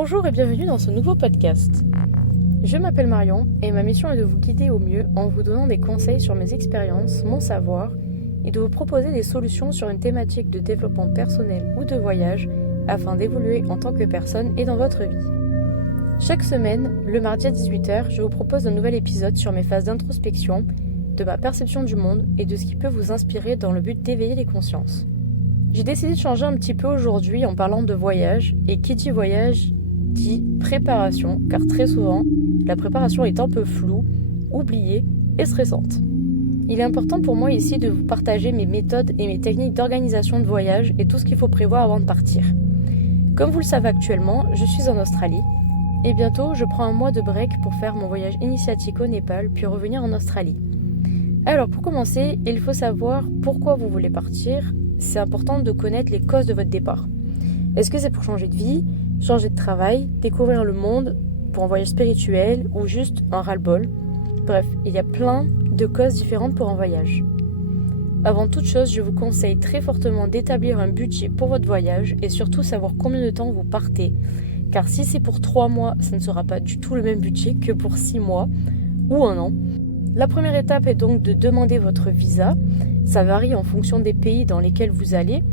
Bonjour et bienvenue dans ce nouveau podcast. Je m'appelle Marion et ma mission est de vous guider au mieux en vous donnant des conseils sur mes expériences, mon savoir et de vous proposer des solutions sur une thématique de développement personnel ou de voyage afin d'évoluer en tant que personne et dans votre vie. Chaque semaine, le mardi à 18h, je vous propose un nouvel épisode sur mes phases d'introspection, de ma perception du monde et de ce qui peut vous inspirer dans le but d'éveiller les consciences. J'ai décidé de changer un petit peu aujourd'hui en parlant de voyage, et qui dit voyage dit préparation, car très souvent, la préparation est un peu floue, oubliée et stressante. Il est important pour moi ici de vous partager mes méthodes et mes techniques d'organisation de voyage et tout ce qu'il faut prévoir avant de partir. Comme vous le savez actuellement, je suis en Australie, et bientôt je prends un mois de break pour faire mon voyage initiatique au Népal, puis revenir en Australie. Alors pour commencer, il faut savoir pourquoi vous voulez partir. C'est important de connaître les causes de votre départ. Est-ce que c'est pour changer de vie, changer de travail, découvrir le monde, pour un voyage spirituel ou juste un ras-le-bol? Bref, il y a plein de causes différentes pour un voyage. Avant toute chose, je vous conseille très fortement d'établir un budget pour votre voyage et surtout savoir combien de temps vous partez. Car si c'est pour 3 mois, ça ne sera pas du tout le même budget que pour 6 mois ou 1 an. La première étape est donc de demander votre visa. Ça varie en fonction des pays dans lesquels vous allez.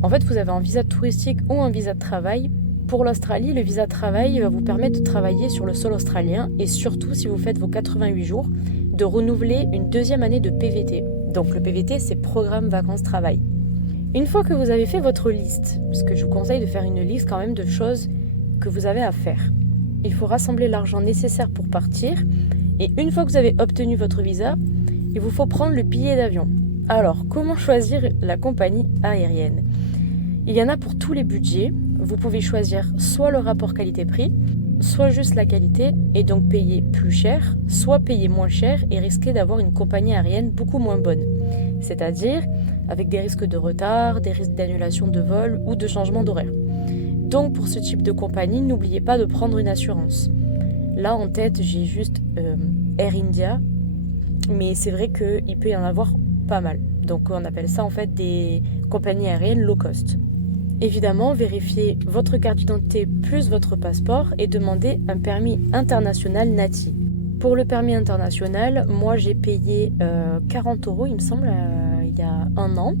En fait, vous avez un visa touristique ou un visa de travail. Pour l'Australie, le visa de travail va vous permettre de travailler sur le sol australien et surtout, si vous faites vos 88 jours, de renouveler une deuxième année de PVT. Donc le PVT, c'est Programme Vacances-Travail. Une fois que vous avez fait votre liste, parce que je vous conseille de faire une liste quand même de choses que vous avez à faire, il faut rassembler l'argent nécessaire pour partir. Et une fois que vous avez obtenu votre visa, il vous faut prendre le billet d'avion. Alors, comment choisir la compagnie aérienne? Il y en a pour tous les budgets. Vous pouvez choisir soit le rapport qualité-prix, soit juste la qualité et donc payer plus cher, soit payer moins cher et risquer d'avoir une compagnie aérienne beaucoup moins bonne. C'est-à-dire avec des risques de retard, des risques d'annulation de vol ou de changement d'horaire. Donc pour ce type de compagnie, n'oubliez pas de prendre une assurance. Là en tête, j'ai juste Air India, mais c'est vrai qu'il peut y en avoir pas mal. Donc on appelle ça en fait des compagnies aériennes low cost. Évidemment, vérifiez votre carte d'identité plus votre passeport et demandez un permis international NATI. Pour le permis international, moi j'ai payé 40 €, il me semble, il y a 1 an.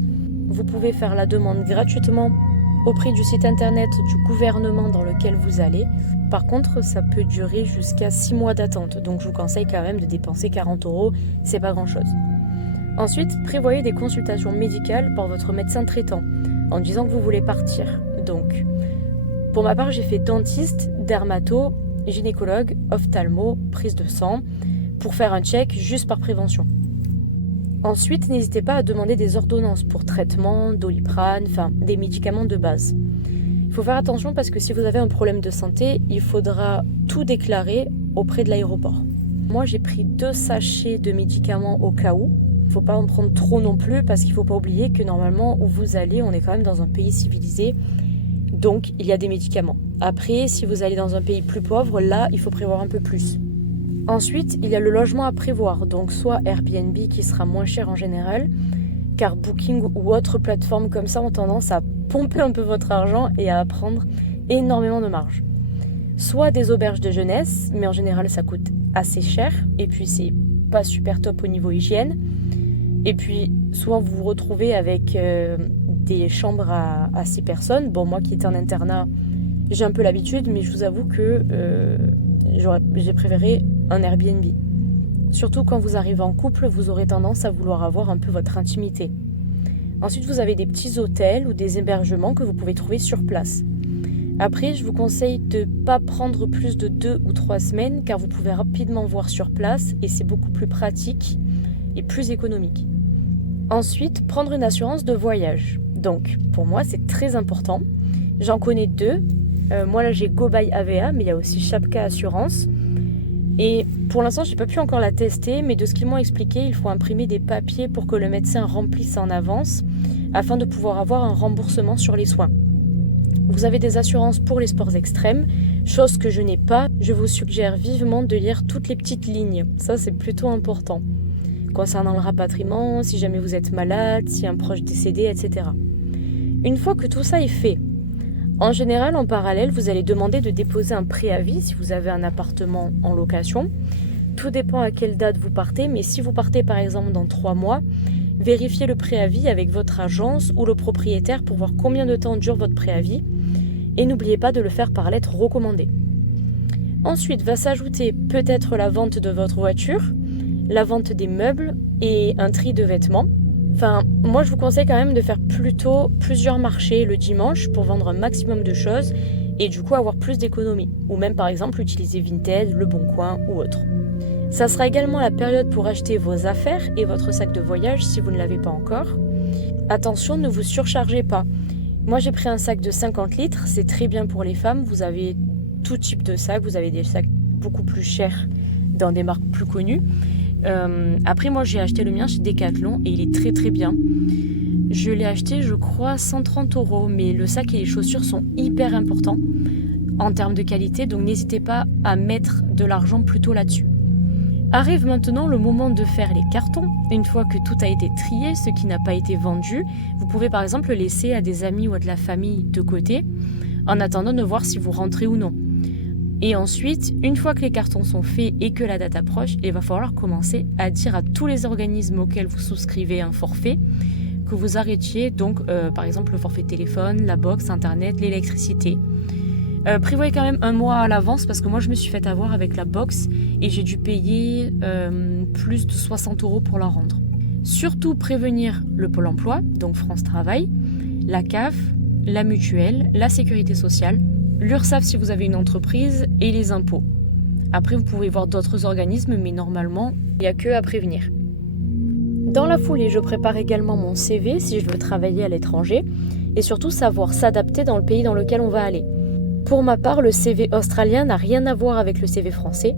Vous pouvez faire la demande gratuitement au prix du site internet du gouvernement dans lequel vous allez. Par contre, ça peut durer jusqu'à 6 mois d'attente, donc je vous conseille quand même de dépenser 40 €, c'est pas grand chose. Ensuite, prévoyez des consultations médicales par votre médecin traitant, en disant que vous voulez partir. Donc, pour ma part, j'ai fait dentiste, dermato, gynécologue, ophtalmo, prise de sang, pour faire un check juste par prévention. Ensuite, n'hésitez pas à demander des ordonnances pour traitement, Doliprane, enfin des médicaments de base. Il faut faire attention parce que si vous avez un problème de santé, il faudra tout déclarer auprès de l'aéroport. Moi, j'ai pris 2 sachets de médicaments au cas où. Il ne faut pas en prendre trop non plus parce qu'il ne faut pas oublier que normalement où vous allez, on est quand même dans un pays civilisé, donc il y a des médicaments. Après, si vous allez dans un pays plus pauvre, là, il faut prévoir un peu plus. Ensuite, il y a le logement à prévoir, donc soit Airbnb qui sera moins cher en général, car Booking ou autres plateformes comme ça ont tendance à pomper un peu votre argent et à prendre énormément de marge. Soit des auberges de jeunesse, mais en général ça coûte assez cher, et puis c'est pas super top au niveau hygiène. Et puis, souvent, vous vous retrouvez avec des chambres à 6 personnes. Bon, moi qui étais en internat, j'ai un peu l'habitude, mais je vous avoue que j'ai préféré un Airbnb. Surtout quand vous arrivez en couple, vous aurez tendance à vouloir avoir un peu votre intimité. Ensuite, vous avez des petits hôtels ou des hébergements que vous pouvez trouver sur place. Après, je vous conseille de ne pas prendre plus de 2 ou 3 semaines, car vous pouvez rapidement voir sur place et c'est beaucoup plus pratique et plus économique. Ensuite, prendre une assurance de voyage. Donc, pour moi, c'est très important. J'en connais 2. Moi, là, j'ai Go by AVA, mais il y a aussi Chapka Assurance. Et pour l'instant, je n'ai pas pu encore la tester, mais de ce qu'ils m'ont expliqué, il faut imprimer des papiers pour que le médecin remplisse en avance, afin de pouvoir avoir un remboursement sur les soins. Vous avez des assurances pour les sports extrêmes, chose que je n'ai pas. Je vous suggère vivement de lire toutes les petites lignes. Ça, c'est plutôt important. Concernant le rapatriement, si jamais vous êtes malade, si un proche décédé, etc. Une fois que tout ça est fait, En général, en parallèle, vous allez demander de déposer un préavis si vous avez un appartement en location. Tout dépend à quelle date vous partez, mais si vous partez par exemple dans 3 mois, vérifiez le préavis avec votre agence ou le propriétaire pour voir combien de temps dure votre préavis et n'oubliez pas de le faire par lettre recommandée. Ensuite va s'ajouter peut-être la vente de votre voiture, la vente des meubles et un tri de vêtements. Enfin, moi je vous conseille quand même de faire plutôt plusieurs marchés le dimanche pour vendre un maximum de choses et du coup avoir plus d'économies. Ou même par exemple utiliser Vinted, Le Bon Coin ou autre. Ça sera également la période pour acheter vos affaires et votre sac de voyage si vous ne l'avez pas encore. Attention, ne vous surchargez pas. Moi j'ai pris un sac de 50 litres, c'est très bien pour les femmes. Vous avez tout type de sac, vous avez des sacs beaucoup plus chers dans des marques plus connues. Après moi j'ai acheté le mien chez Decathlon et il est très très bien. Je l'ai acheté je crois 130 €, mais le sac et les chaussures sont hyper importants en termes de qualité, donc n'hésitez pas à mettre de l'argent plutôt là-dessus. Arrive maintenant le moment de faire les cartons. Une fois que tout a été trié, ce qui n'a pas été vendu, vous pouvez par exemple le laisser à des amis ou à de la famille de côté, en attendant de voir si vous rentrez ou non. Et ensuite, une fois que les cartons sont faits et que la date approche, il va falloir commencer à dire à tous les organismes auxquels vous souscrivez un forfait que vous arrêtiez, donc par exemple le forfait téléphone, la box, internet, l'électricité. Prévoyez quand même un mois à l'avance parce que moi je me suis fait avoir avec la box et j'ai dû payer plus de 60 € pour la rendre. Surtout prévenir le Pôle emploi, donc France Travail, la CAF, la mutuelle, la sécurité sociale, l'URSSAF si vous avez une entreprise et les impôts. Après vous pouvez voir d'autres organismes mais normalement il n'y a que à prévenir. Dans la foulée, je prépare également mon CV si je veux travailler à l'étranger et surtout savoir s'adapter dans le pays dans lequel on va aller. Pour ma part, le CV australien n'a rien à voir avec le CV français.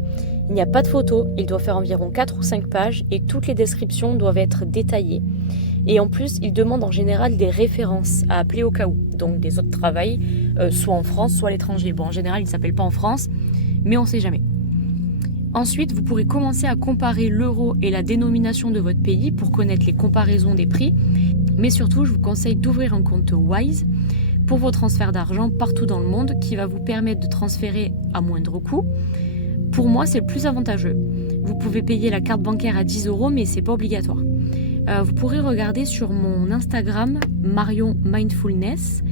Il n'y a pas de photo, il doit faire environ 4 ou 5 pages et toutes les descriptions doivent être détaillées. Et en plus, il demande en général des références à appeler au cas où, donc des autres travails, soit en France, soit à l'étranger. Bon, en général, il ne s'appelle pas en France, mais on ne sait jamais. Ensuite, vous pourrez commencer à comparer l'euro et la dénomination de votre pays pour connaître les comparaisons des prix. Mais surtout, je vous conseille d'ouvrir un compte Wise pour vos transferts d'argent partout dans le monde qui va vous permettre de transférer à moindre coût. Pour moi, c'est le plus avantageux. Vous pouvez payer la carte bancaire à 10 € mais c'est pas obligatoire. Vous pourrez regarder sur mon Instagram Marion Mindfulness.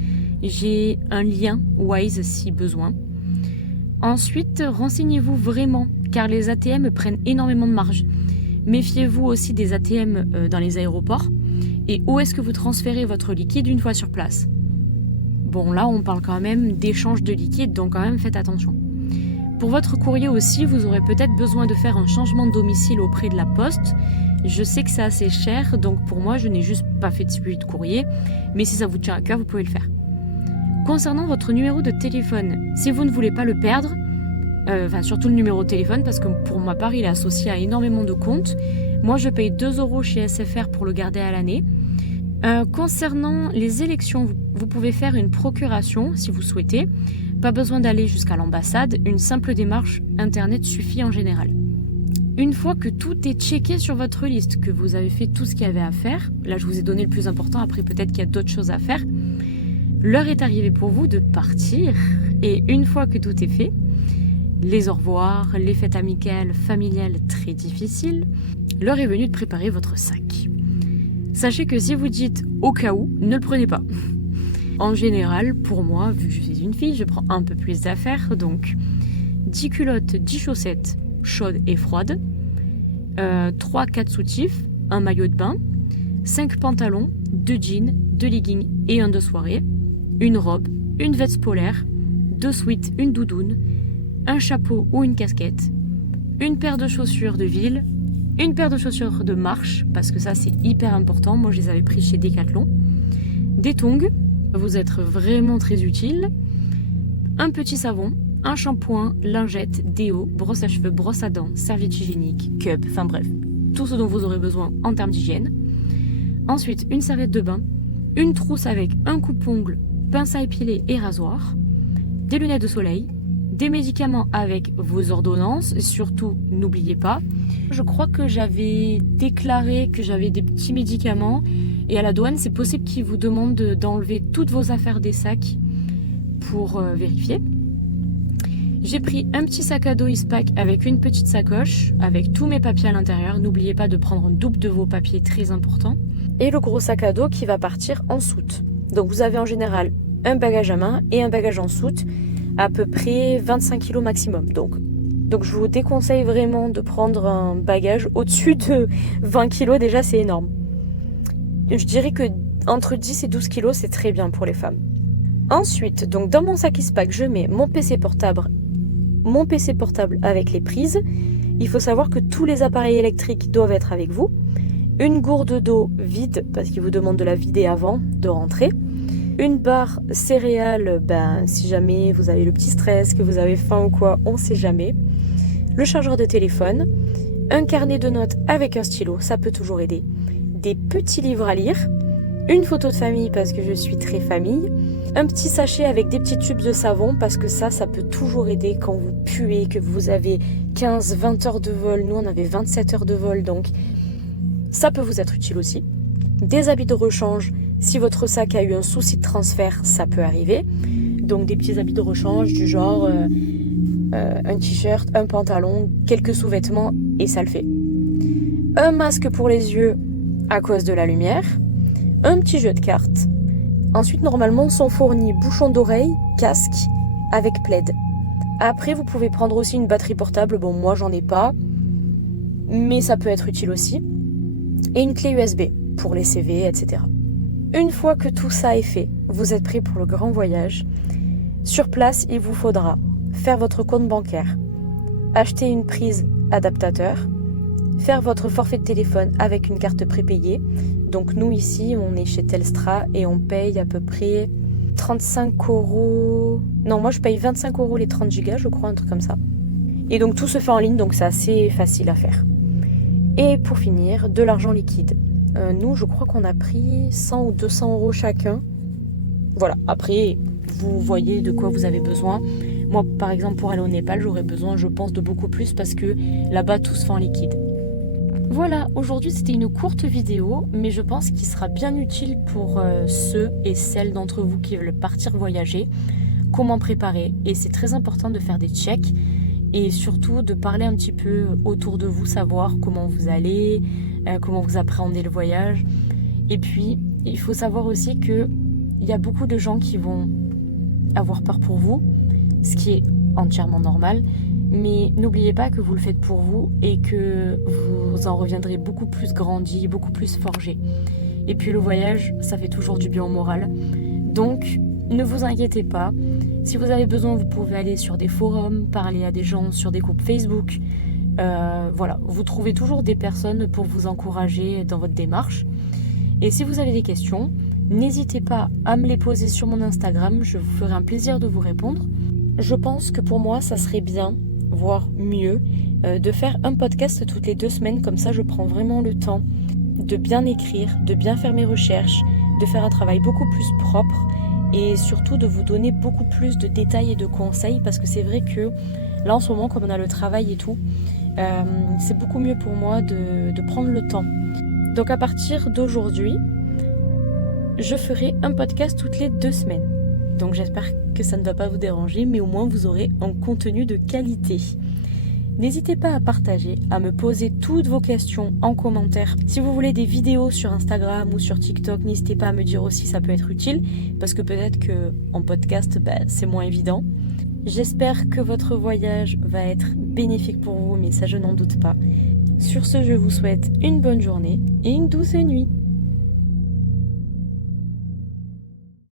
J'ai un lien Wise si besoin. Ensuite, renseignez-vous vraiment car les ATM prennent énormément de marge. Méfiez-vous aussi des ATM dans les aéroports. Et où est-ce que vous transférez votre liquide une fois sur place ? Bon, là, on parle quand même d'échange de liquide, donc quand même faites attention. Pour votre courrier aussi, vous aurez peut-être besoin de faire un changement de domicile auprès de la poste. Je sais que c'est assez cher, donc pour moi, je n'ai juste pas fait de suivi de courrier, mais si ça vous tient à cœur, vous pouvez le faire. Concernant votre numéro de téléphone, si vous ne voulez pas le perdre, surtout le numéro de téléphone, parce que pour ma part, il est associé à énormément de comptes. Moi, je paye 2 € chez SFR pour le garder à l'année. Concernant les élections, vous pouvez faire une procuration si vous souhaitez. Pas besoin d'aller jusqu'à l'ambassade, une simple démarche internet suffit en général. Une fois que tout est checké sur votre liste, que vous avez fait tout ce qu'il y avait à faire, là je vous ai donné le plus important, après peut-être qu'il y a d'autres choses à faire, l'heure est arrivée pour vous de partir. Et une fois que tout est fait, les au revoir, les fêtes amicales, familiales très difficiles, l'heure est venue de préparer votre sac. Sachez que si vous dites au cas où, ne le prenez pas. En général, pour moi, vu que je suis une fille, je prends un peu plus d'affaires, donc 10 culottes, 10 chaussettes chaudes et froides, 3-4 soutifs, un maillot de bain, 5 pantalons, 2 jeans, 2 leggings et un de soirée, une robe, une veste polaire, 2 sweats, une doudoune, un chapeau ou une casquette, une paire de chaussures de ville, une paire de chaussures de marche, parce que ça c'est hyper important, moi je les avais pris chez Decathlon, des tongs, vous êtes vraiment très utile, un petit savon, un shampoing, lingette, déo, brosse à cheveux, brosse à dents, serviette hygiénique, cup, enfin bref, tout ce dont vous aurez besoin en termes d'hygiène. Ensuite, une serviette de bain, une trousse avec un coupe-ongle, pince à épiler et rasoir, des lunettes de soleil, des médicaments avec vos ordonnances, et surtout n'oubliez pas, je crois que j'avais déclaré que j'avais des petits médicaments et à la douane c'est possible qu'ils vous demandent d'enlever toutes vos affaires des sacs pour vérifier. J'ai pris un petit sac à dos Eastpak avec une petite sacoche, avec tous mes papiers à l'intérieur. N'oubliez pas de prendre un double de vos papiers, très important. Et le gros sac à dos qui va partir en soute. Donc vous avez en général un bagage à main et un bagage en soute, à peu près 25 kg maximum. Donc je vous déconseille vraiment de prendre un bagage au-dessus de 20 kg, déjà c'est énorme. Je dirais que entre 10 et 12 kg, c'est très bien pour les femmes. Ensuite, donc dans mon sac Eastpak, je mets mon PC portable avec les prises. Il faut savoir que tous les appareils électriques doivent être avec vous. Une gourde d'eau vide, parce qu'il vous demande de la vider avant de rentrer. Une barre céréales, si jamais vous avez le petit stress, que vous avez faim ou quoi, on ne sait jamais. Le chargeur de téléphone. Un carnet de notes avec un stylo, ça peut toujours aider. Des petits livres à lire. Une photo de famille, parce que je suis très famille. Un petit sachet avec des petits tubes de savon, parce que ça peut toujours aider quand vous puez, que vous avez 15-20 heures de vol. Nous, on avait 27 heures de vol, donc ça peut vous être utile aussi. Des habits de rechange, si votre sac a eu un souci de transfert, ça peut arriver. Donc des petits habits de rechange du genre un t-shirt, un pantalon, quelques sous-vêtements, et ça le fait. Un masque pour les yeux à cause de la lumière. Un petit jeu de cartes. Ensuite, normalement, sont fournis bouchons d'oreille, casque, avec plaid. Après, vous pouvez prendre aussi une batterie portable. Bon, moi, j'en ai pas, mais ça peut être utile aussi. Et une clé USB pour les CV, etc. Une fois que tout ça est fait, vous êtes prêt pour le grand voyage. Sur place, il vous faudra faire votre compte bancaire, acheter une prise adaptateur, faire votre forfait de téléphone avec une carte prépayée. Donc nous ici, on est chez Telstra et on paye à peu près 35 €. Non, moi je paye 25 € les 30 gigas, je crois, un truc comme ça. Et donc tout se fait en ligne, donc c'est assez facile à faire. Et pour finir, de l'argent liquide. Nous, je crois qu'on a pris 100 ou 200 € chacun. Voilà, après, vous voyez de quoi vous avez besoin. Moi, par exemple, pour aller au Népal, j'aurais besoin, je pense, de beaucoup plus parce que là-bas, tout se fait en liquide. Voilà, aujourd'hui c'était une courte vidéo, mais je pense qu'il sera bien utile pour ceux et celles d'entre vous qui veulent partir voyager, comment préparer. Et c'est très important de faire des checks et surtout de parler un petit peu autour de vous, savoir comment vous allez, comment vous appréhendez le voyage. Et puis, il faut savoir aussi qu'il y a beaucoup de gens qui vont avoir peur pour vous, ce qui est entièrement normal. Mais n'oubliez pas que vous le faites pour vous et que vous en reviendrez beaucoup plus grandi, beaucoup plus forgé. Et puis le voyage, ça fait toujours du bien au moral. Donc, ne vous inquiétez pas. Si vous avez besoin, vous pouvez aller sur des forums, parler à des gens sur des groupes Facebook. Voilà, vous trouvez toujours des personnes pour vous encourager dans votre démarche. Et si vous avez des questions, n'hésitez pas à me les poser sur mon Instagram. Je vous ferai un plaisir de vous répondre. Je pense que pour moi, ça serait bien, voire mieux, de faire un podcast toutes les 2 semaines. Comme ça, je prends vraiment le temps de bien écrire, de bien faire mes recherches, de faire un travail beaucoup plus propre et surtout de vous donner beaucoup plus de détails et de conseils, parce que c'est vrai que là, en ce moment, comme on a le travail et tout, c'est beaucoup mieux pour moi de prendre le temps. Donc à partir d'aujourd'hui, je ferai un podcast toutes les 2 semaines. Donc j'espère que ça ne va pas vous déranger, mais au moins vous aurez un contenu de qualité. N'hésitez pas à partager, à me poser toutes vos questions en commentaire. Si vous voulez des vidéos sur Instagram ou sur TikTok, n'hésitez pas à me dire aussi, ça peut être utile, parce que peut-être qu'en podcast, c'est moins évident. J'espère que votre voyage va être bénéfique pour vous, mais ça je n'en doute pas. Sur ce, je vous souhaite une bonne journée et une douce nuit.